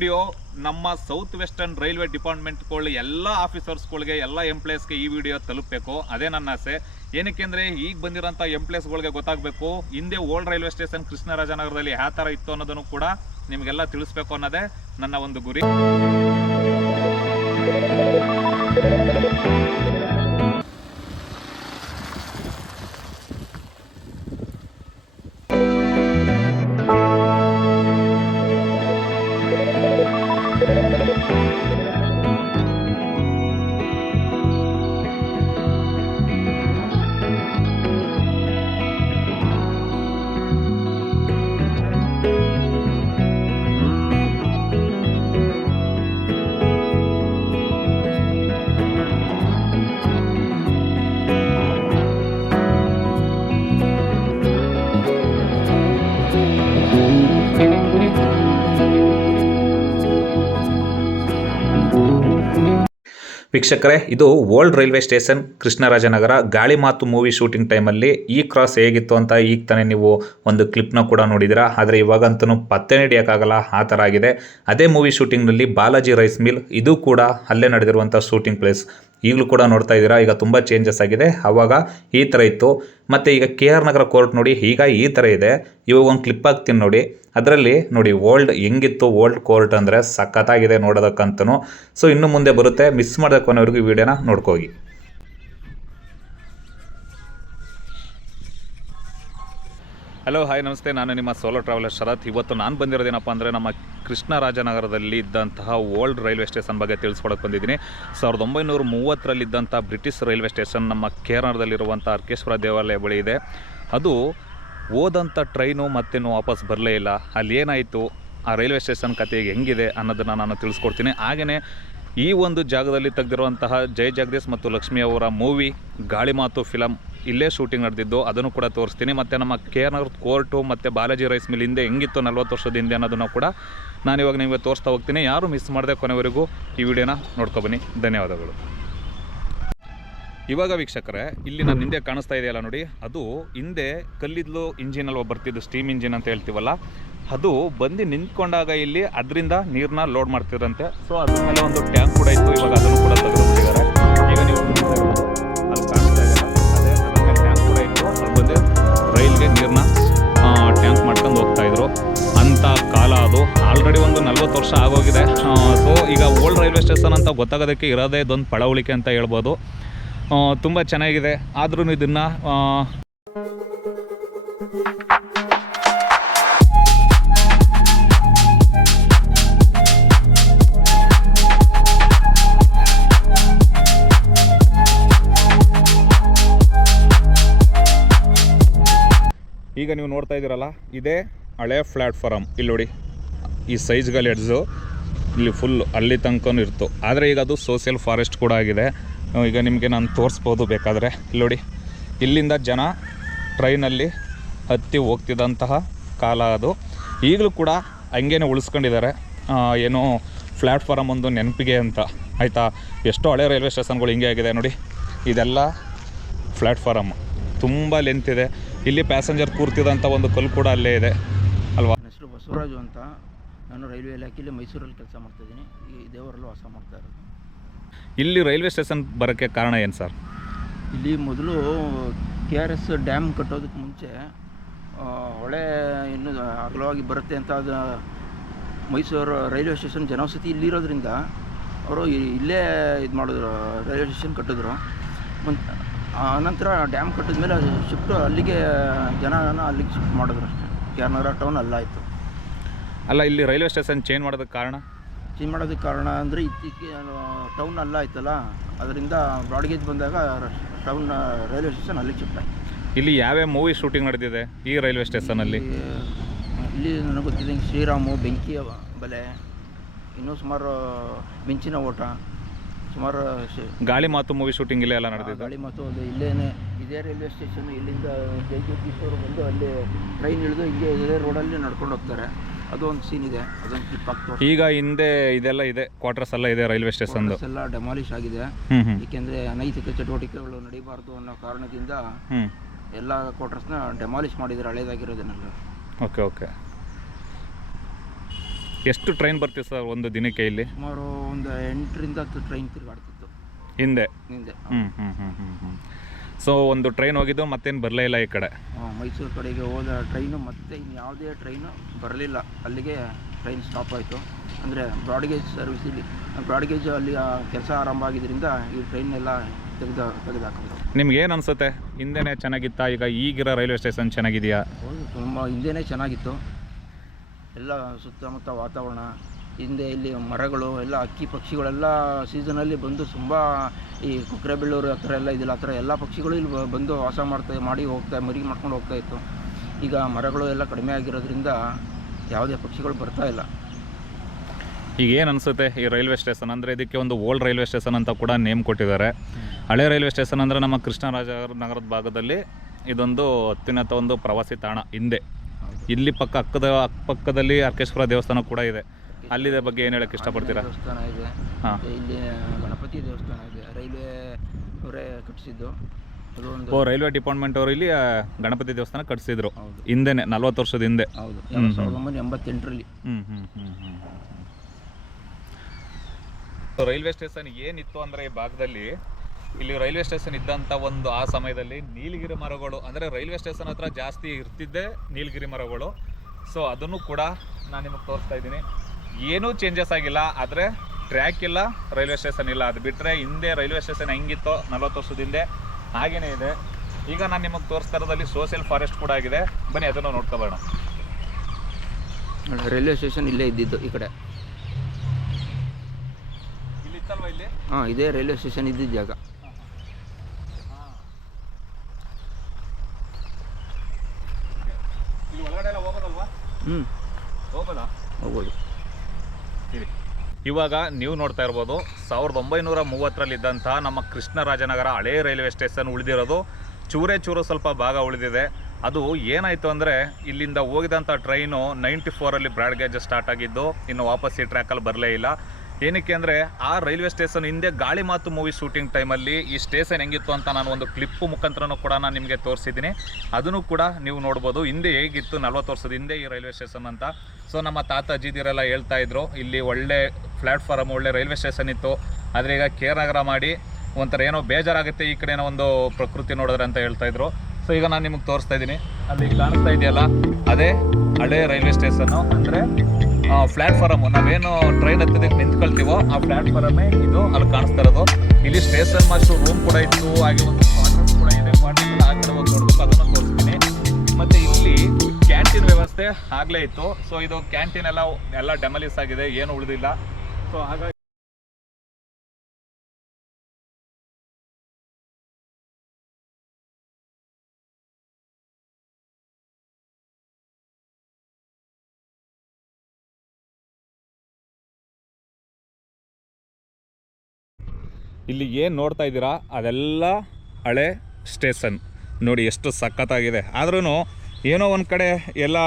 Video, ನಮ್ಮ south western railway ಡಿಪಾರ್ಟ್ಮೆಂಟ್ಗಳು ಎಲ್ಲ ಆಫೀಸರ್ಸ್ಗಳಿಗೆ ಎಲ್ಲ ಎಂಪ್ಲಾಯೀಸ್ಗೆ ಈ ವಿಡಿಯೋ ತಲುಪಬೇಕು. ಅದೇ ನನ್ನ ಆಸೆ. ಏನಕ್ಕೆ ಅಂದರೆ ಈಗ ಬಂದಿರೋಂಥ ಎಂಪ್ಲಾಯೀಸ್ಗಳಿಗೆ ಗೊತ್ತಾಗಬೇಕು, ಹಿಂದೆ ಓಲ್ಡ್ ರೈಲ್ವೆ ಸ್ಟೇಷನ್ ಕೃಷ್ಣರಾಜನಗರದಲ್ಲಿ ಯಾವ ಥರ ಇತ್ತು ಅನ್ನೋದನ್ನು ಕೂಡ ನಿಮಗೆಲ್ಲ ತಿಳಿಸ್ಬೇಕು ಅನ್ನೋದೇ ನನ್ನ ಒಂದು ಗುರಿ. ವೀಕ್ಷಕರೇ, ಇದು ಓಲ್ಡ್ ರೈಲ್ವೆ ಸ್ಟೇಷನ್ ಕೃಷ್ಣರಾಜನಗರ. ಗಾಳಿ ಮಾತು ಮೂವಿ ಶೂಟಿಂಗ್ ಟೈಮಲ್ಲಿ ಈ ಕ್ರಾಸ್ ಹೇಗಿತ್ತು ಅಂತ ಈಗ ತಾನೇ ನೀವು ಒಂದು ಕ್ಲಿಪ್ನ ಕೂಡ ನೋಡಿದಿರಾ ಆದರೆ ಇವಾಗಂತೂ ಪತ್ತೆ ಹಿಡಿಯೋಕ್ಕಾಗಲ್ಲ, ಆ ಥರ ಆಗಿದೆ. ಅದೇ ಮೂವಿ ಶೂಟಿಂಗ್ನಲ್ಲಿ ಬಾಲಾಜಿ ರೈಸ್ ಮಿಲ್, ಇದು ಕೂಡ ಅಲ್ಲೇ ನಡೆದಿರುವಂಥ ಶೂಟಿಂಗ್ ಪ್ಲೇಸ್ ಈಗಲೂ ಕೂಡ ನೋಡ್ತಾ ಇದ್ದೀರಾ, ಈಗ ತುಂಬ ಚೇಂಜಸ್ ಆಗಿದೆ. ಆವಾಗ ಈ ಥರ ಇತ್ತು. ಮತ್ತು ಈಗ ಕೆ ಆರ್ ನಗರ ಕೋರ್ಟ್ ನೋಡಿ, ಈಗ ಈ ಥರ ಇದೆ. ಇವಾಗ ಒಂದು ಕ್ಲಿಪ್ ಹಾಕ್ತೀನಿ ನೋಡಿ. ಅದರಲ್ಲಿ ನೋಡಿ ಓಲ್ಡ್ ಹೆಂಗಿತ್ತು ಓಲ್ಡ್ ಕೋರ್ಟ್ ಅಂದರೆ ಸಖತ್ತಾಗಿದೆ ನೋಡೋದಕ್ಕಂತೂ ಸೊ ಇನ್ನು ಮುಂದೆ ಬರುತ್ತೆ. ಮಿಸ್ ಮಾಡೋದಕ್ಕೆ ಈ ವಿಡಿಯೋನ ನೋಡ್ಕೋಗಿ. ಹಲೋ ಹಾಯ್ ನಮಸ್ತೆ. ನಾನು ನಿಮ್ಮ ಸೋಲೋ ಟ್ರಾವೆಲರ್ ಶರತ್. ಇವತ್ತು ನಾನು ಬಂದಿರೋದೇನಪ್ಪ ಅಂದರೆ ನಮ್ಮ ಕೃಷ್ಣರಾಜನಗರದಲ್ಲಿ ಇದ್ದಂತಹ ಓಲ್ಡ್ ರೈಲ್ವೆ ಸ್ಟೇಷನ್ ಬಗ್ಗೆ ತಿಳಿಸ್ಕೊಡಕ್ಕೆ ಬಂದಿದ್ದೀನಿ. ಸಾವಿರದ ಒಂಬೈನೂರ ಮೂವತ್ತರಲ್ಲಿದ್ದಂಥ ಬ್ರಿಟಿಷ್ ರೈಲ್ವೆ ಸ್ಟೇಷನ್ ನಮ್ಮ ಕೇರಳದಲ್ಲಿರುವಂಥ ಅರ್ಕೇಶ್ವರ ದೇವಾಲಯ ಬಳಿ ಇದೆ. ಅದು ಹೋದಂಥ ಟ್ರೈನು ಮತ್ತೇನು ವಾಪಸ್ ಬರಲೇ ಇಲ್ಲ. ಅಲ್ಲಿ ಏನಾಯಿತು ಆ ರೈಲ್ವೆ ಸ್ಟೇಷನ್ ಕತೆ ಹೆಂಗಿದೆ ಅನ್ನೋದನ್ನು ನಾನು ತಿಳಿಸ್ಕೊಡ್ತೀನಿ. ಹಾಗೆಯೇ ಈ ಒಂದು ಜಾಗದಲ್ಲಿ ತೆಗೆದಿರುವಂತಹ ಜಯ ಜಗದೀಶ್ ಮತ್ತು ಲಕ್ಷ್ಮಿ ಅವರ ಮೂವಿ, ಗಾಳಿ ಮಾತು ಫಿಲಮ್ ಇಲ್ಲೇ ಶೂಟಿಂಗ್ ನಡೆದಿದ್ದು ಅದನ್ನು ಕೂಡ ತೋರಿಸ್ತೀನಿ. ಮತ್ತು ನಮ್ಮ ಕೆ ಆರ್ ನಗರ ಕೋರ್ಟು ಮತ್ತು ಬಾಲಾಜಿ ರೈಸ್ ಮಿಲ್ ಹಿಂದೆ ಹೆಂಗಿತ್ತು ನಲ್ವತ್ತು ವರ್ಷದ ಹಿಂದೆ ಅನ್ನೋದನ್ನು ಕೂಡ ನಾನು ಇವಾಗ ನಿಮಗೆ ತೋರಿಸ್ತಾ ಹೋಗ್ತೀನಿ. ಯಾರು ಮಿಸ್ ಮಾಡದೆ ಕೊನೆವರೆಗೂ ಈ ವಿಡಿಯೋನ ನೋಡ್ಕೊಬನ್ನಿ ಧನ್ಯವಾದಗಳು. ಇವಾಗ ವೀಕ್ಷಕರೇ ಇಲ್ಲಿ ನನ್ನ ಹಿಂದೆ ಕಾಣಿಸ್ತಾ ಇದೆಯಲ್ಲ ನೋಡಿ ಅದು ಹಿಂದೆ ಕಲ್ಲಿದ್ಲು ಇಂಜಿನಲ್ಲಿ ಬರ್ತಿದ್ದು ಸ್ಟೀಮ್ ಇಂಜಿನ್ ಅಂತ ಹೇಳ್ತೀವಲ್ಲ ಅದು ಬಂದು ನಿಂತ್ಕೊಂಡಾಗ ಇಲ್ಲಿ ಅದರಿಂದ ನೀರನ್ನ ಲೋಡ್ ಮಾಡ್ತಿದ್ರಂತೆ. ಸೊ ಅದ್ರ ಮೇಲೆ ಒಂದು ಟ್ಯಾಂಕ್ ಕೂಡ ಇತ್ತು ಇವಾಗ ಅದನ್ನು ಕೂಡ ತೆಗೆದುಬಿಟ್ಟಿದ್ದಾರೆ ಈಗ ನೀವು ಅಲ್ಲಿ ಕಾಣಿಸ್ತಾ ಅದೇ ಅದ್ರ ಮೇಲೆ ಟ್ಯಾಂಕ್ ಕೂಡ ಇತ್ತು. ಅಲ್ಲಿ ಬಂದು ರೈಲ್ಗೆ ನೀರನ್ನ ಟ್ಯಾಂಕ್ ಮಾಡ್ಕೊಂಡು ಹೋಗ್ತಾ ಇದ್ರು. ಅಂಥ ಕಾಲ ಅದು. ಆಲ್ರೆಡಿ ಒಂದು ನಲ್ವತ್ತು ವರ್ಷ ಆಗೋಗಿದೆ. ಸೊ ಈಗ ಓಲ್ಡ್ ರೈಲ್ವೆ ಸ್ಟೇಷನ್ ಅಂತ ಗೊತ್ತಾಗೋದಕ್ಕೆ ಇರೋದೇ ಇದೊಂದು ಪಳವಳಿಕೆ ಅಂತ ಹೇಳ್ಬೋದು. ತುಂಬ ಚೆನ್ನಾಗಿದೆ. ಆದ್ರೂ ಇದನ್ನು ಈಗ ನೀವು ನೋಡ್ತಾ ಇದ್ದೀರಲ್ಲ, ಇದೇ ಹಳೆ ಪ್ಲ್ಯಾಟ್ಫಾರಮ್ ಇಲ್ಲಿ ನೋಡಿ, ಈ ಸೈಜ್ಗಳು ಎಡ್ಸು ಇಲ್ಲಿ ಫುಲ್ ಅಲ್ಲಿ ತನಕ ಇರ್ತು. ಆದರೆ ಈಗ ಅದು ಸೋಷಿಯಲ್ ಫಾರೆಸ್ಟ್ ಕೂಡ ಆಗಿದೆ. ಈಗ ನಿಮಗೆ ನಾನು ತೋರಿಸ್ಬೋದು ಬೇಕಾದರೆ. ಇಲ್ಲಿ ನೋಡಿ, ಇಲ್ಲಿಂದ ಜನ ಟ್ರೈನಲ್ಲಿ ಹತ್ತಿ ಹೋಗ್ತಿದ್ದಂತಹ ಕಾಲ ಅದು. ಈಗಲೂ ಕೂಡ ಹಂಗೇನೆ ಉಳಿಸ್ಕೊಂಡಿದ್ದಾರೆ. ಏನು ಪ್ಲ್ಯಾಟ್ಫಾರಮ್ ಒಂದು ನೆನಪಿಗೆ ಅಂತ. ಆಯಿತಾ? ಎಷ್ಟೋ ಹಳೆ ರೈಲ್ವೆ ಸ್ಟೇಷನ್ಗಳು ಹಿಂಗೆ ಆಗಿದೆ ನೋಡಿ. ಇದೆಲ್ಲ ಪ್ಲ್ಯಾಟ್ಫಾರಮ್ ತುಂಬ ಲೆಂತ್ ಇದೆ. ಇಲ್ಲಿ ಪ್ಯಾಸೆಂಜರ್ ಕೂರ್ತಿದಂಥ ಒಂದು ಕಲ್ಲು ಕೂಡ ಅಲ್ಲೇ ಇದೆ. ಅಲ್ವಾ? ಹೆಸರು ಬಸವರಾಜು ಅಂತ. ನಾನು ರೈಲ್ವೆ ಇಲಾಖೆಯಲ್ಲಿ ಮೈಸೂರಲ್ಲಿ ಕೆಲಸ ಮಾಡ್ತಾಯಿದ್ದೀನಿ ಈ ದೇವರಲ್ಲೂ ವಾಸ ಮಾಡ್ತಾ ಇರೋದು. ಇಲ್ಲಿ ರೈಲ್ವೆ ಸ್ಟೇಷನ್ ಬರೋಕ್ಕೆ ಕಾರಣ ಏನು ಸರ್? ಇಲ್ಲಿ ಮೊದಲು ಕೆ ಆರ್ ಎಸ್ ಡ್ಯಾಮ್ ಕಟ್ಟೋದಕ್ಕೆ ಮುಂಚೆ ಹೊಳೆ ಇನ್ನೂ ಅಗಲವಾಗಿ ಬರುತ್ತೆ ಅಂತ ಅದು ಮೈಸೂರು ರೈಲ್ವೆ ಸ್ಟೇಷನ್ ಜನವಸತಿ ಇಲ್ಲಿರೋದ್ರಿಂದ ಅವರು ಇಲ್ಲೇ ಇದು ಮಾಡಿದ್ರು ರೈಲ್ವೆ ಸ್ಟೇಷನ್ ಕಟ್ಟಿದ್ರು. ಆನಂತರ ಡ್ಯಾಮ್ ಕಟ್ಟಿದ ಮೇಲೆ ಶಿಫ್ಟ್ ಅಲ್ಲಿಗೆ ಜನನ ಅಲ್ಲಿಗೆ ಶಿಫ್ಟ್ ಮಾಡಿದ್ರು ಅಷ್ಟೇ. ಕೆ ಆರ್ ನಗರ ಟೌನ್ ಅಲ್ಲಾಯಿತು ಅಲ್ಲ ಇಲ್ಲಿ ರೈಲ್ವೆ ಸ್ಟೇಷನ್ ಚೇಂಜ್ ಮಾಡೋದಕ್ಕೆ ಕಾರಣ? ಚೇಂಜ್ ಮಾಡೋದಕ್ಕೆ ಕಾರಣ ಅಂದರೆ ಇತ್ತೀಚೆಗೆ ಟೌನ್ ಅಲ್ಲ ಆಯ್ತಲ್ಲ ಅದರಿಂದ ಬ್ರಾಡ್ಗೇಜ್ ಬಂದಾಗ ಟೌನ್ ರೈಲ್ವೆ ಸ್ಟೇಷನ್ ಅಲ್ಲಿ ಶಿಫ್ಟ್ ಆಯ್ತು ಇಲ್ಲಿ ಯಾವ್ಯಾವ ಮೂವಿ ಶೂಟಿಂಗ್ ನಡೆದಿದೆ ಈ ರೈಲ್ವೆ ಸ್ಟೇಷನಲ್ಲಿ ಇಲ್ಲಿ ಇಲ್ಲಿ ನನಗೆ ಗೊತ್ತಿದೆ ಶ್ರೀರಾಮು ಬೆಂಕಿಯ ಬಲೆ ಇನ್ನೂ ಸುಮಾರು ಮಿಂಚಿನ ಓಟ ಸುಮಾರು ಗಾಳಿ ಮಾತು ಮೂವಿ ಶೂಟಿಂಗ್ ಇಲ್ಲೇ ಎಲ್ಲ ನಡೆದಿದೆ ಗಾಳಿ ಮಾತು ಒಂದು ಇಲ್ಲೇನೆ ಇದೇ ರೈಲ್ವೆ ಸ್ಟೇಷನ್ ಇಲ್ಲಿಂದ ಜಯಜ್ಯೋತೀಶ್ವರು ಬಂದು ಅಲ್ಲಿ ಟ್ರೈನ್ ಇಳಿದು ಹಿಂಗೆ ಇದೇ ರೋಡಲ್ಲಿ ನಡ್ಕೊಂಡು ಹೋಗ್ತಾರೆ. ಅದು ಒಂದು ಸೀನ್ ಇದೆ ಅದೊಂದು ಕ್ಲಿಪ್ ಈಗ ಹಿಂದೆ ಇದೆಲ್ಲ ಇದೆ ಕ್ವಾರ್ಟರ್ಸ್ ಎಲ್ಲ ಇದೆ ರೈಲ್ವೆ ಸ್ಟೇಷನ್ ಎಲ್ಲ ಡೆಮಾಲಿಷ್ ಆಗಿದೆ. ಏಕೆಂದರೆ ಅನೈತಿಕ ಚಟುವಟಿಕೆಗಳು ನಡೀಬಾರದು ಅನ್ನೋ ಕಾರಣದಿಂದ ಎಲ್ಲ ನ ಡೆಮಾಲಿಶ್ ಮಾಡಿದ್ದಾರೆ ಹಳೇದಾಗಿರೋದನ್ನೆಲ್ಲ ಓಕೆ ಓಕೆ ಎಷ್ಟು ಟ್ರೈನ್ ಬರ್ತೀವಿ ಸರ್ ಒಂದು ದಿನಕ್ಕೆ ಇಲ್ಲಿ? ಸುಮಾರು ಒಂದು ಎಂಟರಿಂದ ಹತ್ತು ಟ್ರೈನ್ ತಿರುಗಾಡ್ತಿತ್ತು. ಹಿಂದೆ? ಹಿಂದೆ ಹ್ಞೂ ಹ್ಞೂ ಹ್ಞೂ ಹ್ಞೂ ಹ್ಞೂ ಸೊ ಒಂದು ಟ್ರೈನ್ ಹೋಗಿದ್ದು ಮತ್ತೇನು ಬರಲೇ ಇಲ್ಲ ಈ ಕಡೆ. ಮೈಸೂರು ಕಡೆಗೆ ಹೋದ ಟ್ರೈನು ಮತ್ತೆ ಇನ್ನು ಯಾವುದೇ ಟ್ರೈನು ಬರಲಿಲ್ಲ. ಅಲ್ಲಿಗೆ ಟ್ರೈನ್ ಸ್ಟಾಪ್ ಆಯಿತು. ಅಂದರೆ ಬ್ರಾಡ್ಗೇಜ್ ಸರ್ವಿಸ್ ಇಲ್ಲಿ ಬ್ರಾಡ್ಗೇಜ್ ಅಲ್ಲಿ ಕೆಲಸ ಆರಂಭ ಆಗಿದ್ದರಿಂದ ಈ ಟ್ರೈನ್ ಎಲ್ಲ ತೆಗೆದು ತೆಗೆದುಹಾಕಿದ್ರು ನಿಮ್ಗೆ ಏನು ಅನಿಸುತ್ತೆ? ಹಿಂದೆನೇ ಚೆನ್ನಾಗಿತ್ತಾ? ಈಗ ಈಗಿರೋ ರೈಲ್ವೆ ಸ್ಟೇಷನ್ ಚೆನ್ನಾಗಿದೆಯಾ? ಹೌದು ತುಂಬ ಹಿಂದೆನೇ ಚೆನ್ನಾಗಿತ್ತು. ಎಲ್ಲ ಸುತ್ತಮುತ್ತ ವಾತಾವರಣ ಹಿಂದೆ ಇಲ್ಲಿ ಮರಗಳು ಎಲ್ಲ ಹಕ್ಕಿ ಪಕ್ಷಿಗಳೆಲ್ಲ ಸೀಸನಲ್ಲಿ ಬಂದು ತುಂಬ ಈ ಕುಕ್ರೆಬೆಳ್ಳೂರು ಆ ಥರ ಎಲ್ಲ ಇದಿಲ್ಲ, ಆ ಥರ ಎಲ್ಲ ಪಕ್ಷಿಗಳು ಇಲ್ಲಿ ಬಂದು ವಾಸ ಮಾಡ್ತಾ, ಮಾಡಿ ಹೋಗ್ತಾ ಮರಿ ಮಾಡ್ಕೊಂಡು ಹೋಗ್ತಾ ಇತ್ತು. ಈಗ ಮರಗಳು ಎಲ್ಲ ಕಡಿಮೆ ಆಗಿರೋದ್ರಿಂದ ಯಾವುದೇ ಪಕ್ಷಿಗಳು ಬರ್ತಾ ಇಲ್ಲ. ಈಗ ಏನು ಅನಿಸುತ್ತೆ ಈ ರೈಲ್ವೆ ಸ್ಟೇಷನ್? ಅಂದರೆ ಇದಕ್ಕೆ ಒಂದು ಓಲ್ಡ್ ರೈಲ್ವೆ ಸ್ಟೇಷನ್ ಅಂತ ಕೂಡ ನೇಮ್ ಕೊಟ್ಟಿದ್ದಾರೆ. ಹಳೆ ರೈಲ್ವೆ ಸ್ಟೇಷನ್ ಅಂದರೆ ನಮ್ಮ ಕೃಷ್ಣರಾಜ ನಗರದ ಭಾಗದಲ್ಲಿ ಇದೊಂದು ಅತ್ಯುನ್ನತ ಒಂದು ಪ್ರವಾಸಿ ತಾಣ ಹಿಂದೆ. ಇಲ್ಲಿ ಪಕ್ಕ ಅಕ್ಕದ, ಅಕ್ಕಪಕ್ಕದಲ್ಲಿ ಅರ್ಕೇಶ್ವರ ದೇವಸ್ಥಾನ ಕೂಡ ಇದೆ. ಅಲ್ಲಿದೆ ಬಗ್ಗೆ ಏನು ಹೇಳಕ್ಕೆ ಇಷ್ಟಪಡ್ತೀರಾ? ದೇವಸ್ಥಾನ ಇದೆ. ಹಾಂ. ಇಲ್ಲಿ ಗಣಪತಿ ದೇವಸ್ಥಾನ ಇದೆ. ರೈಲ್ವೆ ಅವರೇ ಕಟ್ಟಿಸಿದ್ದು ಅದು ಒಂದು ಓ ರೈಲ್ವೆ ಡಿಪಾರ್ಟ್ಮೆಂಟ್ ಅವರು ಇಲ್ಲಿ ಆ, ಗಣಪತಿ ದೇವಸ್ಥಾನ ಕಟ್ಸಿದ್ರು. ಹೌದು. ಹಿಂದೆನೆ ನಲ್ವತ್ತು ವರ್ಷದ ಹಿಂದೆ. ಹೌದು. ಹ್ಮ್, ಸಾವಿರದ ಒಂಬೈನೂರ ಎಂಬತ್ತೆಂಟರಲ್ಲಿ. ಹ್ಮ್ ಹ್ಮ್ ಹ್ಮ್ ಹ್ಮ್ ರೈಲ್ವೆ ಸ್ಟೇಷನ್ ಏನಿತ್ತು ಅಂದ್ರೆ ಈ ಭಾಗದಲ್ಲಿ ಇಲ್ಲಿ ರೈಲ್ವೆ ಸ್ಟೇಷನ್ ಇದ್ದಂತ ಒಂದು ಆ ಸಮಯದಲ್ಲಿ ನೀಲಗಿರಿ ಮರಗಳು ಅಂದ್ರೆ ರೈಲ್ವೆ ಸ್ಟೇಷನ್ ಹತ್ರ ಜಾಸ್ತಿ ಇರ್ತಿದ್ದೆ ನೀಲಗಿರಿ ಮರಗಳು. ಸೊ ಅದನ್ನು ಕೂಡ ನಾನು ನಿಮಗೆ ತೋರಿಸ್ತಾ ಇದ್ದೀನಿ. ಏನೂ ಚೇಂಜಸ್ ಆಗಿಲ್ಲ ಆದರೆ ಟ್ರ್ಯಾಕ್ ಇಲ್ಲ ರೈಲ್ವೆ ಸ್ಟೇಷನ್ ಇಲ್ಲ. ಅದು ಬಿಟ್ಟರೆ ಹಿಂದೆ ರೈಲ್ವೆ ಸ್ಟೇಷನ್ ಹೆಂಗಿತ್ತೋ ನಲ್ವತ್ತು ವರ್ಷದ ಹಿಂದೆ ಹಾಗೇನೇ ಇದೆ. ಈಗ ನಾನು ನಿಮಗೆ ತೋರಿಸ್ತಾರದಲ್ಲಿ ಸೋಷಿಯಲ್ ಫಾರೆಸ್ಟ್ ಕೂಡ ಆಗಿದೆ. ಬನ್ನಿ ಅದನ್ನು ನೋಡ್ಕೋಬೋಣ ರೈಲ್ವೆ ಸ್ಟೇಷನ್ ಇಲ್ಲೇ ಇದ್ದಿದ್ದು ಈ ಕಡೆ. ಇಲ್ಲಿ ಹಾಂ ಇದೇ ರೈಲ್ವೆ ಸ್ಟೇಷನ್ ಇದ್ದಿದ್ದ ಜಾಗ. ಹ್ಞೂ ಹೋಗೋದಾ? ಹೋಗ್ಬೋದು. ಇರಿ ಇವಾಗ ನೀವು ನೋಡ್ತಾ ಇರ್ಬೋದು, ಸಾವಿರದ ಒಂಬೈನೂರ ಮೂವತ್ತರಲ್ಲಿದ್ದಂತಹ ನಮ್ಮ ಕೃಷ್ಣರಾಜನಗರ ಹಳೇ ರೈಲ್ವೆ ಸ್ಟೇಷನ್ ಉಳಿದಿರೋದು. ಚೂರೇ ಚೂರು ಸ್ವಲ್ಪ ಭಾಗ ಉಳಿದಿದೆ. ಅದು ಏನಾಯಿತು ಅಂದರೆ, ಇಲ್ಲಿಂದ ಹೋಗಿದಂಥ ಟ್ರೈನು ನೈಂಟಿ ಫೋರಲ್ಲಿ ಬ್ರಾಡ್ ಗೇಜ್ ಸ್ಟಾರ್ಟ್ ಆಗಿದ್ದು, ಇನ್ನು ವಾಪಸ್ ಈ ಟ್ರ್ಯಾಕಲ್ಲಿ ಬರಲೇ ಇಲ್ಲ. ಏನಕ್ಕೆ ಅಂದರೆ ಆ ರೈಲ್ವೆ ಸ್ಟೇಷನ್ ಹಿಂದೆ ಗಾಳಿ ಮಾತು ಮೂವಿ ಶೂಟಿಂಗ್ ಟೈಮಲ್ಲಿ ಈ ಸ್ಟೇಷನ್ ಹೆಂಗಿತ್ತು ಅಂತ ನಾನು ಒಂದು ಕ್ಲಿಪ್ಪು ಮುಖಾಂತರನೂ ಕೂಡ ನಾನು ನಿಮಗೆ ತೋರಿಸಿದ್ದೀನಿ. ಅದನ್ನು ಕೂಡ ನೀವು ನೋಡ್ಬೋದು. ಹಿಂದೆ ಹೇಗಿತ್ತು ನಲ್ವತ್ತು ವರ್ಷದ ಹಿಂದೆ ಈ ರೈಲ್ವೆ ಸ್ಟೇಷನ್ ಅಂತ. ಸೊ, ನಮ್ಮ ತಾತ ಅಜ್ಜಿದಿರೆಲ್ಲ ಹೇಳ್ತಾ ಇದ್ರು, ಇಲ್ಲಿ ಒಳ್ಳೆ ಪ್ಲ್ಯಾಟ್ಫಾರಮ್ ಒಳ್ಳೆ ರೈಲ್ವೆ ಸ್ಟೇಷನ್ ಇತ್ತು. ಆದರೆ ಈಗ ಕೆ ನಗರ ಮಾಡಿ ಒಂಥರ ಏನೋ ಬೇಜಾರಾಗುತ್ತೆ ಈ ಕಡೆ ಒಂದು ಪ್ರಕೃತಿ ನೋಡಿದ್ರೆ ಅಂತ ಹೇಳ್ತಾ ಇದ್ರು. ಸೊ, ಈಗ ನಾನು ನಿಮಗೆ ತೋರಿಸ್ತಾ ಇದ್ದೀನಿ. ಅಲ್ಲಿ ಕಾಣಿಸ್ತಾ ಇದೆಯಲ್ಲ, ಅದೇ ಹಳೆ ರೈಲ್ವೆ ಸ್ಟೇಷನ್ನು. ಅಂದರೆ ಪ್ಲಾಟ್ಫಾರಮ್ ನಾವೇನು ಟ್ರೈನ್ ಹತ್ತದಕ್ಕೆ ನಿಂತ್ಕೊಳ್ತೀವೋ ಆ ಪ್ಲಾಟ್ಫಾರಮೇ ಇದು. ಅಲ್ಲಿ ಕಾಣಿಸ್ತಾ ಇರೋದು. ಇಲ್ಲಿ ಸ್ಟೇಷನ್ ಮಾಸ್ಟರ್ ರೂಮ್ ಕೂಡ ಇತ್ತು. ಹಾಗೆ ಒಂದು ಕ್ವಾರ್ಟರ್ಸ್ ಕೂಡ ಇದೆ. ಕ್ವಾರ್ಟರ್ಸ್ ಆ ಕಡೆ ಹೋಗಿ ನೋಡ್ಬೇಕು. ಅದನ್ನು ತೋರಿಸ್ತೀನಿ. ಮತ್ತೆ ಇಲ್ಲಿ ಕ್ಯಾಂಟೀನ್ ವ್ಯವಸ್ಥೆ ಆಗಲೇ ಇತ್ತು. ಸೊ ಇದು ಕ್ಯಾಂಟೀನ್ ಎಲ್ಲ ಎಲ್ಲ ಡೆಮಲಿಸ್ ಆಗಿದೆ. ಏನು ಉಳಿದಿಲ್ಲ. ಸೊ ಹಾಗಾಗಿ ಇಲ್ಲಿ ಏನು ನೋಡ್ತಾ ಇದ್ದೀರಾ? ಅದೆಲ್ಲ ಹಳೆ ಸ್ಟೇಷನ್. ನೋಡಿ ಎಷ್ಟು ಸಖತ್ತಾಗಿದೆ. ಆದ್ರೂ ಏನೋ ಒಂದು ಕಡೆ ಎಲ್ಲ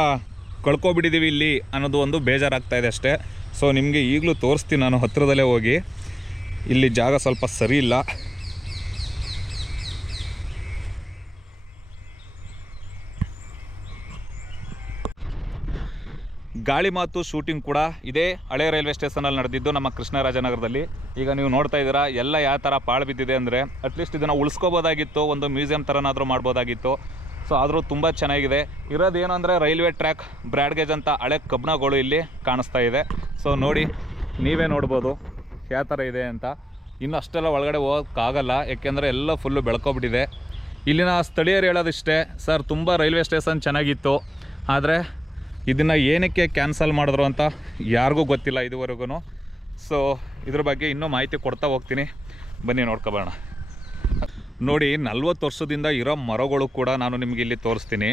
ಕಳ್ಕೊಬಿಟ್ಟಿದ್ದೀವಿ ಇಲ್ಲಿ ಅನ್ನೋದು ಒಂದು ಬೇಜಾರಾಗ್ತಾ ಇದೆ ಅಷ್ಟೇ. ಸೊ ನಿಮಗೆ ಈಗಲೂ ತೋರಿಸ್ತೀನಿ ನಾನು ಹತ್ತಿರದಲ್ಲೇ ಹೋಗಿ. ಇಲ್ಲಿ ಜಾಗ ಸ್ವಲ್ಪ ಸರಿ ಇಲ್ಲ. ಗಾಳಿ ಮಾತು ಶೂಟಿಂಗ್ ಕೂಡ ಇದೇ. ಹಳೆ ರೈಲ್ವೆ ಸ್ಟೇಷನಲ್ಲಿ ನಡೆದಿದ್ದು ನಮ್ಮ ಕೃಷ್ಣರಾಜನಗರದಲ್ಲಿ. ಈಗ ನೀವು ನೋಡ್ತಾ ಇದ್ದೀರಾ, ಎಲ್ಲ ಯಾವ ಥರ ಪಾಳು ಬಿದ್ದಿದೆ ಅಂದರೆ ಅಟ್ಲೀಸ್ಟ್ ಇದನ್ನು ಉಳಿಸ್ಕೋಬೋದಾಗಿತ್ತು, ಒಂದು ಮ್ಯೂಸಿಯಂ ಥರನಾದರೂ ಮಾಡ್ಬೋದಾಗಿತ್ತು. ಸೊ ಆದರೂ ತುಂಬ ಚೆನ್ನಾಗಿದೆ. ಇರೋದೇನು ಅಂದರೆ ರೈಲ್ವೆ ಟ್ರ್ಯಾಕ್ ಬ್ರ್ಯಾಡ್ಗೇಜ್ ಅಂತ ಹಳೆ ಕಬ್ಬಣಗಳು ಇಲ್ಲಿ ಕಾಣಿಸ್ತಾ ಇದೆ. ಸೊ ನೋಡಿ, ನೀವೇ ನೋಡ್ಬೋದು ಯಾವ ಥರ ಇದೆ ಅಂತ. ಇನ್ನು ಅಷ್ಟೆಲ್ಲ ಒಳಗಡೆ ಹೋಗೋಕ್ಕಾಗಲ್ಲ, ಯಾಕೆಂದರೆ ಎಲ್ಲ ಫುಲ್ಲು ಬೆಳ್ಕೊಬಿಟ್ಟಿದೆ. ಇಲ್ಲಿನ ಸ್ಥಳೀಯರು ಹೇಳೋದಿಷ್ಟೇ, ಸರ್, ತುಂಬ ರೈಲ್ವೆ ಸ್ಟೇಷನ್ ಚೆನ್ನಾಗಿತ್ತು. ಆದರೆ ಇದನ್ನು ಏನಕ್ಕೆ ಕ್ಯಾನ್ಸಲ್ ಮಾಡಿದ್ರು ಅಂತ ಯಾರಿಗೂ ಗೊತ್ತಿಲ್ಲ ಇದುವರೆಗೂ ಸೊ ಇದ್ರ ಬಗ್ಗೆ ಇನ್ನೂ ಮಾಹಿತಿ ಕೊಡ್ತಾ ಹೋಗ್ತೀನಿ. ಬನ್ನಿ ನೋಡ್ಕೊಬೋಣ ನೋಡಿ, ನಲ್ವತ್ತು ವರ್ಷದಿಂದ ಇರೋ ಮರಗಳು ಕೂಡ ನಾನು ನಿಮಗೆ ಇಲ್ಲಿ ತೋರಿಸ್ತೀನಿ.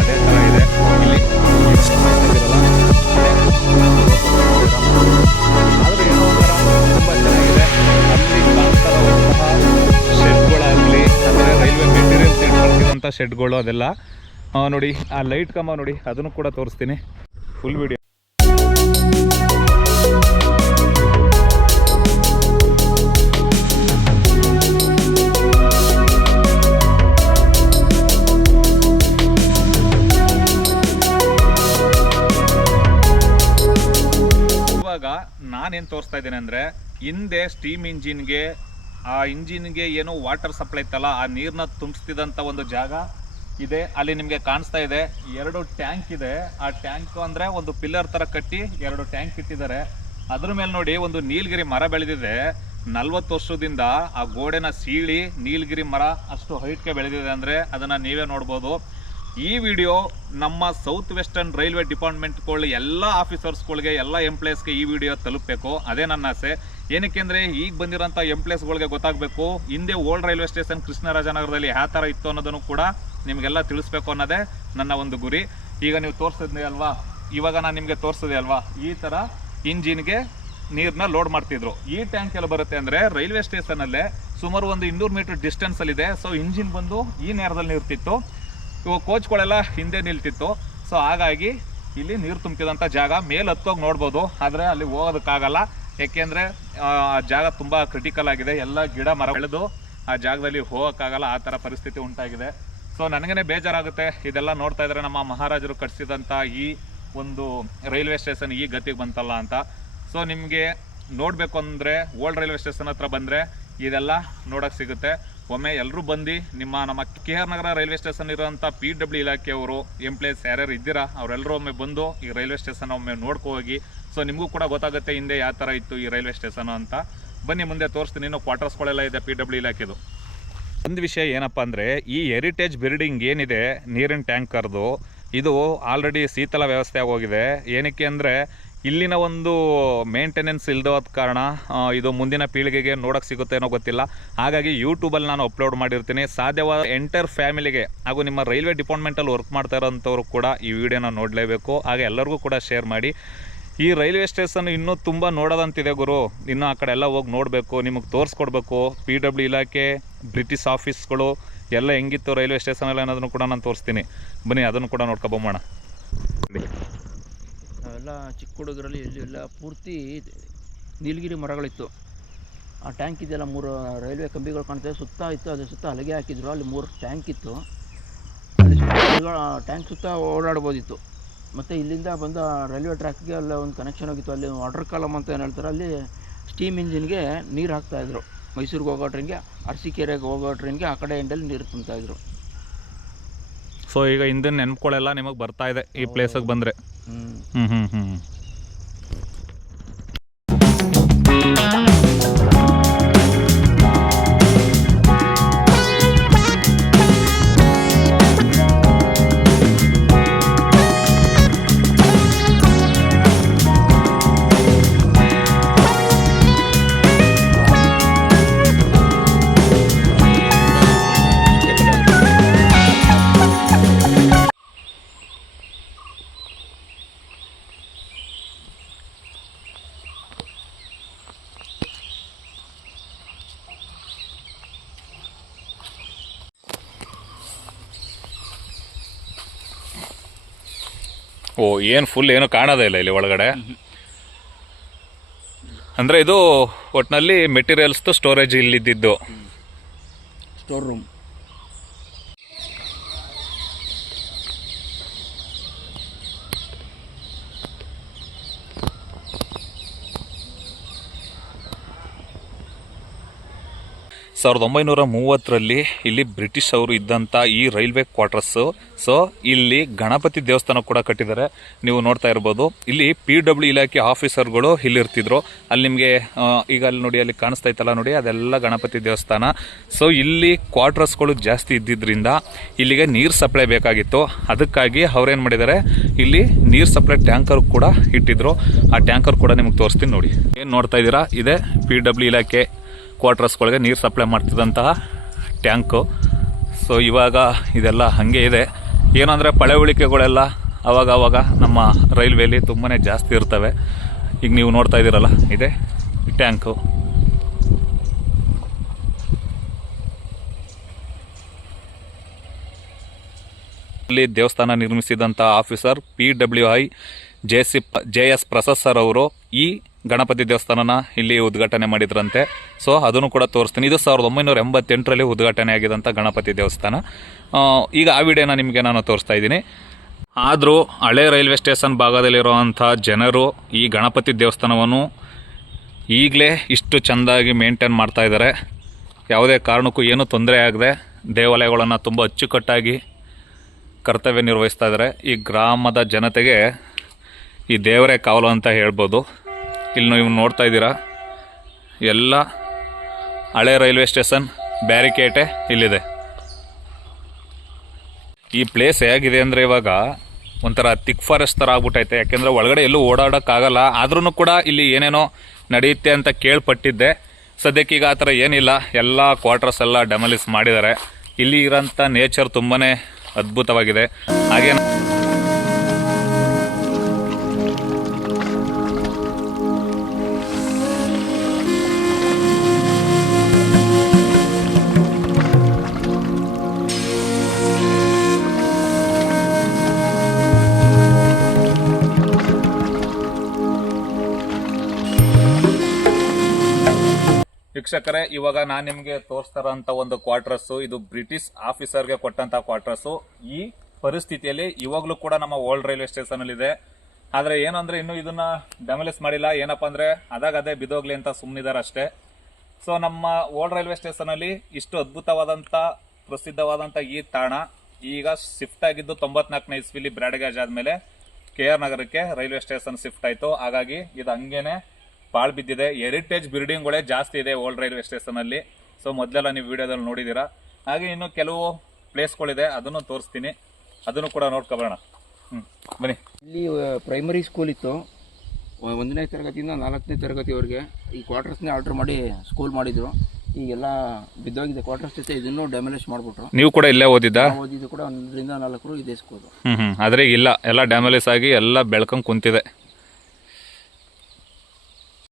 ಅದೇ ಥರ ಇದೆ. ಇಲ್ಲಿ ಇರುವಂಥ ಶೆಡ್ಗಳು ಅದೆಲ್ಲ. ನೋಡಿ, ಆ ಲೈಟ್ ಕಂಬ ನೋಡಿ, ಅದನ್ನು ಕೂಡ ತೋರಿಸ್ತೀನಿ. ಫುಲ್ ವಿಡಿಯೋ ಇವಾಗ ನಾನೇನು ತೋರಿಸ್ತಾ ಇದ್ದೇನೆ ಅಂದರೆ, ಹಿಂದೆ ಸ್ಟೀಮ್ ಇಂಜಿನ್ಗೆ ಆ ಇಂಜಿನ್ಗೆ ಏನು ವಾಟರ್ ಸಪ್ಲೈ ಇತ್ತಲ್ಲ, ಆ ನೀರನ್ನ ತುಂಬಿಸ್ತಿದಂಥ ಒಂದು ಜಾಗ ಇದೆ. ಅಲ್ಲಿ ನಿಮಗೆ ಕಾಣಿಸ್ತಾ ಇದೆ. ಎರಡು ಟ್ಯಾಂಕ್ ಇದೆ. ಆ ಟ್ಯಾಂಕ್ ಅಂದರೆ ಒಂದು ಪಿಲ್ಲರ್ ಥರ ಕಟ್ಟಿ ಎರಡು ಟ್ಯಾಂಕ್ ಇಟ್ಟಿದ್ದಾರೆ. ಅದ್ರ ಮೇಲೆ ನೋಡಿ ಒಂದು ನೀಲಗಿರಿ ಮರ ಬೆಳೆದಿದೆ. ನಲ್ವತ್ತು ವರ್ಷದಿಂದ ಆ ಗೋಡೆನ ಸೀಳಿ ನೀಲಗಿರಿ ಮರ ಅಷ್ಟು ಹೈಟ್ಗೆ ಬೆಳೆದಿದೆ ಅಂದರೆ ಅದನ್ನು ನೀವೇ ನೋಡ್ಬೋದು. ಈ ವಿಡಿಯೋ ನಮ್ಮ ಸೌತ್ ವೆಸ್ಟರ್ನ್ ರೈಲ್ವೆ ಡಿಪಾರ್ಟ್ಮೆಂಟ್ಗಳು, ಎಲ್ಲ ಆಫೀಸರ್ಸ್ಗಳಿಗೆ, ಎಲ್ಲ ಎಂಪ್ಲಾಯೀಸ್ಗೆ ಈ ವಿಡಿಯೋ ತಲುಪಬೇಕು. ಅದೇ ನನ್ನ ಆಸೆ. ಏನಕ್ಕೆ ಅಂದರೆ ಈಗ ಬಂದಿರೋಂಥ ಗಳಿಗೆ ಗೊತ್ತಾಗಬೇಕು. ಹಿಂದೆ ಓಲ್ಡ್ ರೈಲ್ವೆ ಸ್ಟೇಷನ್ ಕೃಷ್ಣರಾಜನಗರದಲ್ಲಿ ಯಾವ ಥರ ಇತ್ತು ಅನ್ನೋದನ್ನು ಕೂಡ ನಿಮಗೆಲ್ಲ ತಿಳಿಸ್ಬೇಕು ಅನ್ನೋದೇ ನನ್ನ ಒಂದು ಗುರಿ. ಈಗ ನೀವು ತೋರಿಸಿದ್ನಿ ಅಲ್ವಾ? ಇವಾಗ ನಾನು ನಿಮಗೆ ತೋರಿಸಿದೆ ಅಲ್ವಾ? ಈ ಥರ ಇಂಜಿನ್ಗೆ ನೀರನ್ನ ಲೋಡ್ ಮಾಡ್ತಿದ್ರು. ಈ ಟ್ಯಾಂಕ್ ಎಲ್ಲ ಬರುತ್ತೆ ಅಂದರೆ ರೈಲ್ವೆ ಸ್ಟೇಷನಲ್ಲೇ ಸುಮಾರು ಒಂದು ಇನ್ನೂರು ಮೀಟರ್ ಡಿಸ್ಟೆನ್ಸಲ್ಲಿದೆ ಸೊ ಇಂಜಿನ್ ಬಂದು ಈ ನೇರದಲ್ಲಿ ನಿರ್ತಿತ್ತು ಇವಾಗ ಕೋಚ್ಗಳೆಲ್ಲ ಹಿಂದೆ ನಿಲ್ತಿತ್ತು. ಸೊ ಹಾಗಾಗಿ ಇಲ್ಲಿ ನೀರು ತುಂಬ್ತಿದಂಥ ಜಾಗ. ಮೇಲೆ ಹತ್ತೋಗಿ ನೋಡ್ಬೋದು. ಆದರೆ ಅಲ್ಲಿ ಹೋಗೋದಕ್ಕಾಗಲ್ಲ. ಯಾಕೆಂದರೆ ಆ ಜಾಗ ತುಂಬ ಕ್ರಿಟಿಕಲ್ ಆಗಿದೆ. ಎಲ್ಲ ಗಿಡ ಮರ ಬೆಳೆದು ಆ ಜಾಗದಲ್ಲಿ ಹೋಗೋಕ್ಕಾಗಲ್ಲ, ಆ ಥರ ಪರಿಸ್ಥಿತಿ ಉಂಟಾಗಿದೆ. ಸೊ ನನಗೇ ಬೇಜಾರಾಗುತ್ತೆ. ಇದೆಲ್ಲ ನೋಡ್ತಾ ಇದ್ರೆ ನಮ್ಮ ಮಹಾರಾಜರು ಕಟ್ಸಿದಂಥ ಈ ಒಂದು ರೈಲ್ವೆ ಸ್ಟೇಷನ್ ಈ ಗತಿಗೆ ಬಂತಲ್ಲ ಅಂತ. ಸೊ ನಿಮಗೆ ನೋಡಬೇಕು ಅಂದರೆ ಓಲ್ಡ್ ರೈಲ್ವೆ ಸ್ಟೇಷನ್ ಹತ್ರ ಬಂದರೆ ಇದೆಲ್ಲ ನೋಡೋಕೆ ಸಿಗುತ್ತೆ. ಒಮ್ಮೆ ಎಲ್ಲರೂ ಬಂದು ನಿಮ್ಮ, ನಮ್ಮ K R Nagar railway station ಇರೋಂಥ ಪಿ ಡಬ್ಲ್ಯೂ ಇಲಾಖೆಯವರು ಎಂಪ್ಲಾಯೀಸ್ ಯಾರ್ಯಾರು ಇದ್ದೀರಾ ಅವರೆಲ್ಲರೂ ಒಮ್ಮೆ ಬಂದು ಈ ರೈಲ್ವೆ ಸ್ಟೇಷನ್ ಒಮ್ಮೆ ನೋಡ್ಕೋ ಹೋಗಿ ಸೊ ನಿಮಗೂ ಕೂಡ ಗೊತ್ತಾಗುತ್ತೆ ಹಿಂದೆ ಯಾವ ಥರ ಇತ್ತು ಈ ರೈಲ್ವೆ ಸ್ಟೇಷನ್ ಅಂತ. ಬನ್ನಿ, ಮುಂದೆ ತೋರಿಸ್ತೀನಿ. ನೀನು ಕ್ವಾರ್ಟರ್ಸ್ಗಳೆಲ್ಲ ಇದೆ ಪಿ ಡಬ್ಲ್ಯೂ ಇಲಾಖೆದು. ಒಂದು ವಿಷಯ ಏನಪ್ಪ ಅಂದರೆ, ಈ ಹೆರಿಟೇಜ್ ಬಿಲ್ಡಿಂಗ್ ಏನಿದೆ, ನೀರಿನ ಟ್ಯಾಂಕರ್ದು, ಇದು ಆಲ್ರೆಡಿ ಶೀತಲ ವ್ಯವಸ್ಥೆ ಆಗೋಗಿದೆ. ಏನಕ್ಕೆ ಅಂದರೆ, ಇಲ್ಲಿನ ಒಂದು ಮೇಂಟೆನೆನ್ಸ್ ಇಲ್ದೋದ ಕಾರಣ ಇದು ಮುಂದಿನ ಪೀಳಿಗೆಗೆ ನೋಡೋಕೆ ಸಿಗುತ್ತೆ ಅನ್ನೋ ಗೊತ್ತಿಲ್ಲ. ಹಾಗಾಗಿ ಯೂಟ್ಯೂಬಲ್ಲಿ ನಾನು ಅಪ್ಲೋಡ್ ಮಾಡಿರ್ತೀನಿ. ಸಾಧ್ಯವಾದ ಎಂಟರ್ ಫ್ಯಾಮಿಲಿಗೆ ಹಾಗೂ ನಿಮ್ಮ ರೈಲ್ವೆ ಡಿಪಾರ್ಟ್ಮೆಂಟಲ್ಲಿ ವರ್ಕ್ ಮಾಡ್ತಾ ಇರೋಂಥವ್ರು ಕೂಡ ಈ ವಿಡಿಯೋನ ನೋಡಲೇಬೇಕು. ಹಾಗೆ ಎಲ್ಲರಿಗೂ ಕೂಡ ಶೇರ್ ಮಾಡಿ. ಈ ರೈಲ್ವೆ ಸ್ಟೇಷನ್ ಇನ್ನೂ ತುಂಬ ನೋಡೋದಂತಿದೆ ಗುರು. ಇನ್ನೂ ಆ ಕಡೆ ಎಲ್ಲ ಹೋಗಿ ನೋಡಬೇಕು, ನಿಮಗೆ ತೋರಿಸ್ಕೊಡ್ಬೇಕು. ಪಿ ಡಬ್ಲ್ಯೂ ಇಲಾಖೆ ಬ್ರಿಟಿಷ್ ಆಫೀಸ್ಗಳು ಎಲ್ಲ ಹೆಂಗಿತ್ತು ರೈಲ್ವೆ ಸ್ಟೇಷನಲ್ಲಿ ಅನ್ನೋದನ್ನು ಕೂಡ ನಾನು ತೋರಿಸ್ತೀನಿ. ಬನ್ನಿ, ಅದನ್ನು ಕೂಡ ನೋಡ್ಕೊಬೋಣ ನಾವೆಲ್ಲ ಚಿಕ್ಕ ಹುಡುಗರಲ್ಲಿ ಇಲ್ಲಿ ಎಲ್ಲ ಪೂರ್ತಿ ನೀಲಗಿರಿ ಮರಗಳಿತ್ತು. ಆ ಟ್ಯಾಂಕ್ ಇದೆಲ್ಲ ಮೂರು ರೈಲ್ವೆ ಕಂಬಿಗಳು ಕಾಣ್ತವೆ ಸುತ್ತ ಇತ್ತು ಅದ್ರ ಸುತ್ತ ಹಲಗೆ ಹಾಕಿದ್ರು. ಅಲ್ಲಿ ಮೂರು ಟ್ಯಾಂಕ್ ಇತ್ತು. ಅಲ್ಲಿ ಟ್ಯಾಂಕ್ ಸುತ್ತ ಓಡಾಡ್ಬೋದಿತ್ತು. ಮತ್ತು ಇಲ್ಲಿಂದ ಬಂದ ರೈಲ್ವೆ ಟ್ರ್ಯಾಕ್ಗೆ ಅಲ್ಲಿ ಒಂದು ಕನೆಕ್ಷನ್ ಹೋಗಿತ್ತು. ಅಲ್ಲಿ ವಾಟರ್ ಕಾಲಮ್ ಅಂತ ಏನು ಹೇಳ್ತಾರೆ ಅಲ್ಲಿ ಸ್ಟೀಮ್ ಇಂಜಿನ್ಗೆ ನೀರು ಹಾಕ್ತಾಯಿದ್ರು ಮೈಸೂರಿಗೆ ಹೋಗೋ ಟ್ರೈನ್ಗೆ ಅರಸೀಕೆರೆಗೆ ಹೋಗೋ ಟ್ರೈನ್ಗೆ ಆ ಕಡೆ ಎಂಡಲ್ಲಿ ನೀರು ತುಂಬ್ತಾಯಿದ್ರು ಸೊ ಈಗ ಹಿಂದಿನ ನೆನಪುಗಳೆಲ್ಲ ನಿಮಗೆ ಬರ್ತಾ ಇದೆ ಈ ಪ್ಲೇಸಿಗೆ ಬಂದರೆ. ಹ್ಞೂ ಹ್ಞೂ ಹ್ಞೂ ಓ, ಏನು ಫುಲ್ ಏನು ಕಾಣೋದೇ ಇಲ್ಲ ಇಲ್ಲಿ ಒಳಗಡೆ. ಅಂದರೆ ಇದು ಒಟ್ಟಿನಲ್ಲಿ ಮೆಟೀರಿಯಲ್ಸ್ದು ಸ್ಟೋರೇಜ್ ಇಲ್ಲಿದ್ದಿದ್ದು. ಸ್ಟೋರ್ ರೂಮ್ ಸಾವಿರದ ಒಂಬೈನೂರ ಮೂವತ್ತರಲ್ಲಿ ಇಲ್ಲಿ ಬ್ರಿಟಿಷ್ ಅವರು ಇದ್ದಂಥ ಈ ರೈಲ್ವೆ ಕ್ವಾರ್ಟರ್ಸು, ಸೊ ಇಲ್ಲಿ ಗಣಪತಿ ದೇವಸ್ಥಾನ ಕೂಡ ಕಟ್ಟಿದ್ದಾರೆ. ನೀವು ನೋಡ್ತಾ ಇರ್ಬೋದು. ಇಲ್ಲಿ ಪಿ ಡಬ್ಲ್ಯೂ ಇಲಾಖೆ ಆಫೀಸರ್ಗಳು ಇಲ್ಲಿ ಇರ್ತಿದ್ರು ಅಲ್ಲಿ ನಿಮಗೆ ಈಗ ಅಲ್ಲಿ ನೋಡಿ, ಅಲ್ಲಿ ಕಾಣಿಸ್ತಾ ಇತ್ತಲ್ಲ ನೋಡಿ, ಅದೆಲ್ಲ ಗಣಪತಿ ದೇವಸ್ಥಾನ. ಸೊ ಇಲ್ಲಿ ಕ್ವಾರ್ಟರ್ಸ್ಗಳು ಜಾಸ್ತಿ ಇದ್ದಿದ್ದರಿಂದ ಇಲ್ಲಿಗೆ ನೀರು ಸಪ್ಲೈ ಬೇಕಾಗಿತ್ತು. ಅದಕ್ಕಾಗಿ ಅವ್ರೇನು ಮಾಡಿದ್ದಾರೆ, ಇಲ್ಲಿ ನೀರು ಸಪ್ಲೈ ಟ್ಯಾಂಕರ್ ಕೂಡ ಇಟ್ಟಿದ್ರು. ಆ ಟ್ಯಾಂಕರ್ ಕೂಡ ನಿಮಗೆ ತೋರಿಸ್ತೀನಿ ನೋಡಿ. ಏನು ನೋಡ್ತಾ ಇದ್ದೀರಾ? ಇದೆ ಪಿ ಡಬ್ಲ್ಯೂ ಇಲಾಖೆ. ಕ್ವಾರ್ಟರ್ಸ್ಗಳಿಗೆ ನೀರು ಸಪ್ಲೈ ಮಾಡ್ತಿದ್ದಂತಹ ಟ್ಯಾಂಕು. ಸೊ, ಇವಾಗ ಇದೆಲ್ಲ ಹಾಗೆ ಇದೆ. ಏನಂದರೆ ಪಳೆವಳಿಕೆಗಳೆಲ್ಲ ಅವಾಗ ಅವಾಗ ನಮ್ಮ ರೈಲ್ವೇಲಿ ತುಂಬಾ ಜಾಸ್ತಿ ಇರ್ತವೆ. ಈಗ ನೀವು ನೋಡ್ತಾ ಇದ್ದೀರಲ್ಲ, ಇದೆ ಟ್ಯಾಂಕು. ಇಲ್ಲಿ ದೇವಸ್ಥಾನ ನಿರ್ಮಿಸಿದಂಥ officer P W I J C, J S Prasad sir ಅವರು ಈ ಗಣಪತಿ ದೇವಸ್ಥಾನನ ಇಲ್ಲಿ ಉದ್ಘಾಟನೆ ಮಾಡಿದ್ರಂತೆ. ಸೊ ಅದನ್ನು ಕೂಡ ತೋರಿಸ್ತೀನಿ. ಇದು ಸಾವಿರದ ಒಂಬೈನೂರ ಎಂಬತ್ತೆಂಟರಲ್ಲಿ ಉದ್ಘಾಟನೆ ಆಗಿದಂಥ ಗಣಪತಿ ದೇವಸ್ಥಾನ. ಈಗ ಆ ವಿಡಿಯೋನ ನಿಮಗೆ ನಾನು ತೋರಿಸ್ತಾ ಇದ್ದೀನಿ. ಆದರೂ ಹಳೆ ರೈಲ್ವೆ ಸ್ಟೇಷನ್ ಭಾಗದಲ್ಲಿರುವಂಥ ಜನರು ಈ ಗಣಪತಿ ದೇವಸ್ಥಾನವನ್ನು ಈಗಲೇ ಇಷ್ಟು ಚೆಂದಾಗಿ ಮೇಂಟೈನ್ ಮಾಡ್ತಾ ಇದ್ದಾರೆ. ಯಾವುದೇ ಕಾರಣಕ್ಕೂ ಏನೂ ತೊಂದರೆ ಆಗದೆ ದೇವಾಲಯಗಳನ್ನು ತುಂಬ ಅಚ್ಚುಕಟ್ಟಾಗಿ ಕರ್ತವ್ಯ ನಿರ್ವಹಿಸ್ತಾ ಇದ್ದಾರೆ. ಈ ಗ್ರಾಮದ ಜನತೆಗೆ ಈ ದೇವರೇ ಕಾವಲು ಅಂತ ಹೇಳ್ಬೋದು. ಇಲ್ಲಿ ನೀವು ನೋಡ್ತಾ ಇದ್ದೀರಾ? ಎಲ್ಲ ಹಳೆ ರೈಲ್ವೆ ಸ್ಟೇಷನ್, ಬ್ಯಾರಿಕೇಟೆ ಇಲ್ಲಿದೆ. ಈ ಪ್ಲೇಸ್ ಹೇಗಿದೆ ಅಂದರೆ ಇವಾಗ ಒಂಥರ ತಿಕ್ ಫಾರೆಸ್ಟ್ ಥರ ಆಗ್ಬಿಟ್ಟೈತೆ ಯಾಕೆಂದರೆ ಒಳಗಡೆ ಎಲ್ಲೂ ಓಡಾಡೋಕ್ಕಾಗಲ್ಲ. ಆದ್ರೂ ಕೂಡ ಇಲ್ಲಿ ಏನೇನೋ ನಡೆಯುತ್ತೆ ಅಂತ ಕೇಳ್ಪಟ್ಟಿದ್ದೆ. ಸದ್ಯಕ್ಕೆ ಈಗ ಆ ಥರ ಏನಿಲ್ಲ. ಎಲ್ಲ ಕ್ವಾರ್ಟರ್ಸ್ ಎಲ್ಲ ಡೆಮಲಿಸ್ ಮಾಡಿದ್ದಾರೆ. ಇಲ್ಲಿ ಇರೋಂಥ ನೇಚರ್ ತುಂಬಾ ಅದ್ಭುತವಾಗಿದೆ. ಹಾಗೆ ವೀಕ್ಷಕರೇ, ಇವಾಗ ನಾನು ನಿಮಗೆ ತೋರಿಸ್ತಾರಂತ ಒಂದು ಕ್ವಾರ್ಟರ್ಸ್ ಇದು ಬ್ರಿಟಿಷ್ ಆಫೀಸರ್ಗೆ ಕೊಟ್ಟಂತ ಕ್ವಾರ್ಟರ್ಸ್ ಈ ಪರಿಸ್ಥಿತಿಯಲ್ಲಿ ಇವಾಗಲೂ ಕೂಡ ನಮ್ಮ ಓಲ್ಡ್ ರೈಲ್ವೆ ಸ್ಟೇಷನ್ ಅಲ್ಲಿ ಇದೆ. ಆದ್ರೆ ಏನು ಅಂದ್ರೆ ಇನ್ನು ಇದನ್ನ ಡೆಮಲಿಸ್ ಮಾಡಿಲ್ಲ. ಏನಪ್ಪಾ ಅಂದ್ರೆ ಅದಾಗ ಅದೇ ಬಿದೋಗ್ಲಿ ಅಂತ ಸುಮ್ಮನಿದ್ದಾರೆ ಅಷ್ಟೇ ಸೊ ನಮ್ಮ ಓಲ್ಡ್ ರೈಲ್ವೆ ಸ್ಟೇಷನ್ ಅಲ್ಲಿ ಇಷ್ಟು ಅದ್ಭುತವಾದಂತ, ಪ್ರಸಿದ್ಧವಾದಂತ ಈ ತಾಣ, ಈಗ ಶಿಫ್ಟ್ ಆಗಿದ್ದು ತೊಂಬತ್ನಾಲ್ಕನೇ ಇಸ್ವಿಲಿ ಬ್ರಾಡ್ಗೇಜ್ ಆದ್ಮೇಲೆ ಕೆ ಆರ್ ನಗರಕ್ಕೆ ರೈಲ್ವೆ ಸ್ಟೇಷನ್ ಶಿಫ್ಟ್ ಆಯ್ತು. ಹಾಗಾಗಿ ಇದು ಹಂಗೇನೆ ಪಾಳ್ ಬಿದ್ದಿದೆ. ಹೆರಿಟೇಜ್ ಬಿಲ್ಡಿಂಗ್ಗಳೇ ಜಾಸ್ತಿ ಇದೆ ಓಲ್ಡ್ ರೈಲ್ವೆ ಸ್ಟೇಷನ್ ಅಲ್ಲಿ. ಸೊ ಮೊದಲೆಲ್ಲ ನೀವು ವಿಡಿಯೋದಲ್ಲಿ ನೋಡಿದ್ದೀರಾ. ಹಾಗೆ ಇನ್ನು ಕೆಲವು ಪ್ಲೇಸ್ಗಳಿದೆ ಅದನ್ನು ತೋರಿಸ್ತೀನಿ. ಅದನ್ನು ಕೂಡ ನೋಡ್ಕೊಬರೋಣ. ಹ್ಞೂ ಬನ್ನಿ. ಇಲ್ಲಿ ಪ್ರೈಮರಿ ಸ್ಕೂಲ್ ಇತ್ತು. ಒಂದನೇ ತರಗತಿಯಿಂದ ನಾಲ್ಕನೇ ತರಗತಿವರೆಗೆ ಈ ಕ್ವಾರ್ಟರ್ಸ್ನೇ ಆರ್ಡರ್ ಮಾಡಿ ಸ್ಕೂಲ್ ಮಾಡಿದ್ರು. ಈಗೆಲ್ಲ ಬಿದ್ದೋಗಿದೆ. ಕ್ವಾರ್ಟರ್ಸ್ ಜೊತೆ ಇದನ್ನು ಡ್ಯಾಮೇಜ್ ಮಾಡಿಬಿಟ್ರು. ನೀವು ಕೂಡ ಇಲ್ಲೇ ಓದಿದ್ದ? ಓದಿದ್ದು ಕೂಡ ಒಂದರಿಂದ ನಾಲ್ಕರು ಇದೇ ಸ್ಕೂಲು ಹ್ಞೂ ಹ್ಮ್. ಆದ್ರೆ ಇಲ್ಲ. ಎಲ್ಲ ಡ್ಯಾಮೇಜ್ ಆಗಿ ಎಲ್ಲ ಬೆಳ್ಕೊಂಡು ಕುಂತಿದೆ.